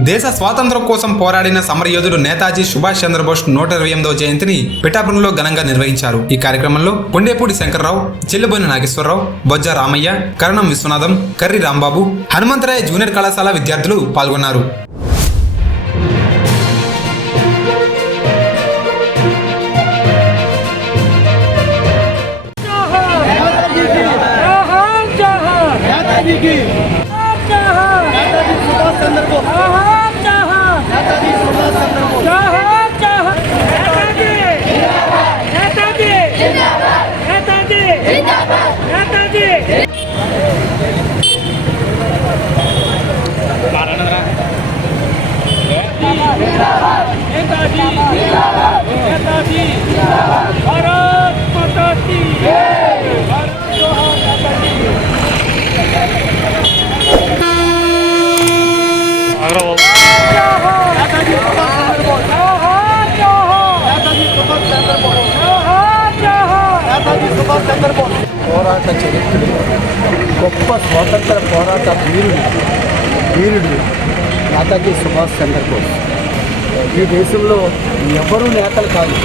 దేశ స్వాతంత్ర కోసం పోరాడిన సమరయోధుడు నేతాజీ సుభాష్ చంద్రబోస్ నూట ఇరవై ఎనిమిదవ జయంతిని పిఠాపురంలో ఘనంగా నిర్వహించారు ఈ కార్యక్రమంలో కొండేపూడి శంకర్రావు చెల్లిబోయిన నాగేశ్వరరావు బొజ్జ రామయ్య కరణం విశ్వనాథం కర్రి రాంబాబు హనుమంతరాయ జూనియర్ కళాశాల విద్యార్థులు పాల్గొన్నారు గొప్ప స్వాతంత్ర పోరాట వీరుడు. వీరుడు నేతాజీ సుభాష్ చంద్రబోస్. ఈ దేశంలో ఎవరూ నేతలు కాదు.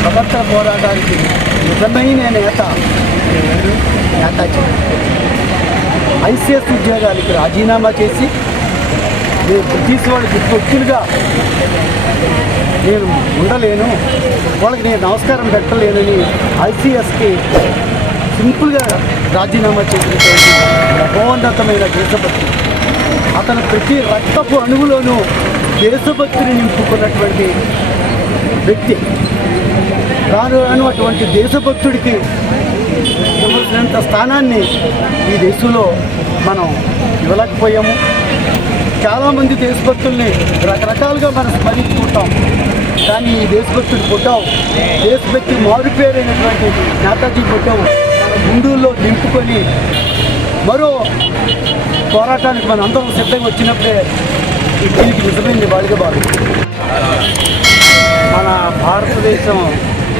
స్వతంత్ర పోరాటానికి నిజమైన నేత నేతాజీ. ఐసీఎస్ ఉద్యోగానికి రాజీనామా చేసి నేను బ్రిటిష్ వాళ్ళకి తొత్తులుగా నేను ఉండలేను. వాళ్ళకి నేను నమస్కారం పెట్టలేనని ఐసీఎస్కి సింపుల్గా రాజీనామా చేసినటువంటి మహోన్నతమైన దేశభక్తి. అతను ప్రతి రక్తపు అణువులోనూ దేశభక్తిని నింపుకున్నటువంటి వ్యక్తి. రాను రాను అటువంటి దేశభక్తుడికి ఇవ్వాల్సినంత స్థానాన్ని ఈ దేశంలో మనం ఇవ్వలేకపోయాము. చాలామంది దేశభక్తుల్ని రకరకాలుగా మనం స్మరించుకుంటాం. కానీ ఈ దేశభక్తుడు పుట్టావు. దేశభక్తి మారుపేరైనటువంటి నేతాజీ పుట్టావు. ముందుల్లో నింపుకొని మరో పోరాటానికి మన అందరం సిద్ధంగా వచ్చినప్పుడే ఈ దీనికి నిజమైంది బాలిక బాలు మన భారతదేశం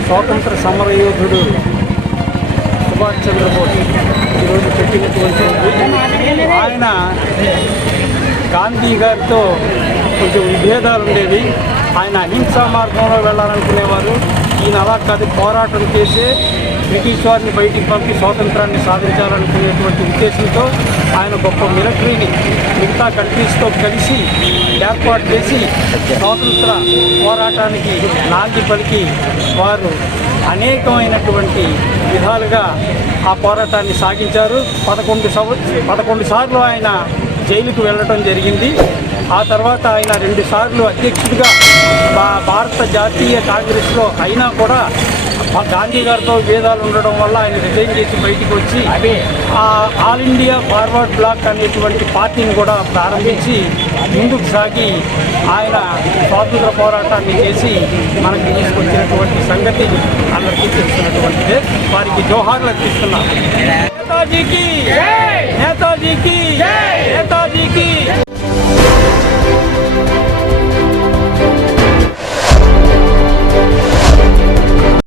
స్వాతంత్ర సమరయోధుడు సుభాష్ చంద్రబోస్ ఈరోజు పెట్టినటువంటి ఆయన గాంధీ గారితో కొంచెం విభేదాలు ఉండేవి. ఆయన అహింసా మార్గంలో వెళ్ళాలనుకునేవారు. ఈయన అలా కాదు పోరాటం చేసే బ్రిటిష్ వారిని బయటికి పంపి స్వాతంత్రాన్ని సాధించాలనుకునేటువంటి ఉద్దేశంతో ఆయన గొప్ప మిలిటరీని మిగతా కంట్రీస్తో కలిసి ఏర్పాటు చేసి స్వాతంత్ర పోరాటానికి నాంది పలికి వారు అనేకమైనటువంటి విధాలుగా ఆ పోరాటాన్ని సాగించారు. పదకొండు సంవత్సర పదకొండు సార్లు ఆయన జైలుకు వెళ్ళడం జరిగింది. ఆ తర్వాత ఆయన రెండు సార్లు అధ్యక్షుడిగా భారత జాతీయ కాంగ్రెస్లో అయినా కూడా మా గాంధీ గారితో విభేదాలు ఉండడం వల్ల ఆయన రిజైన్ చేసి బయటికి వచ్చి ఆ ఆల్ ఇండియా ఫార్వర్డ్ బ్లాక్ అనేటువంటి పార్టీని కూడా ప్రారంభించి ముందుకు సాగి ఆయన స్వాతంత్ర పోరాటాన్ని చేసి మనకి తీసుకొచ్చినటువంటి సంగతి అందరికీ తెలిసినటువంటిదే. వారికి జోహార్లు అర్పిస్తున్నాం. నేతాజీకి!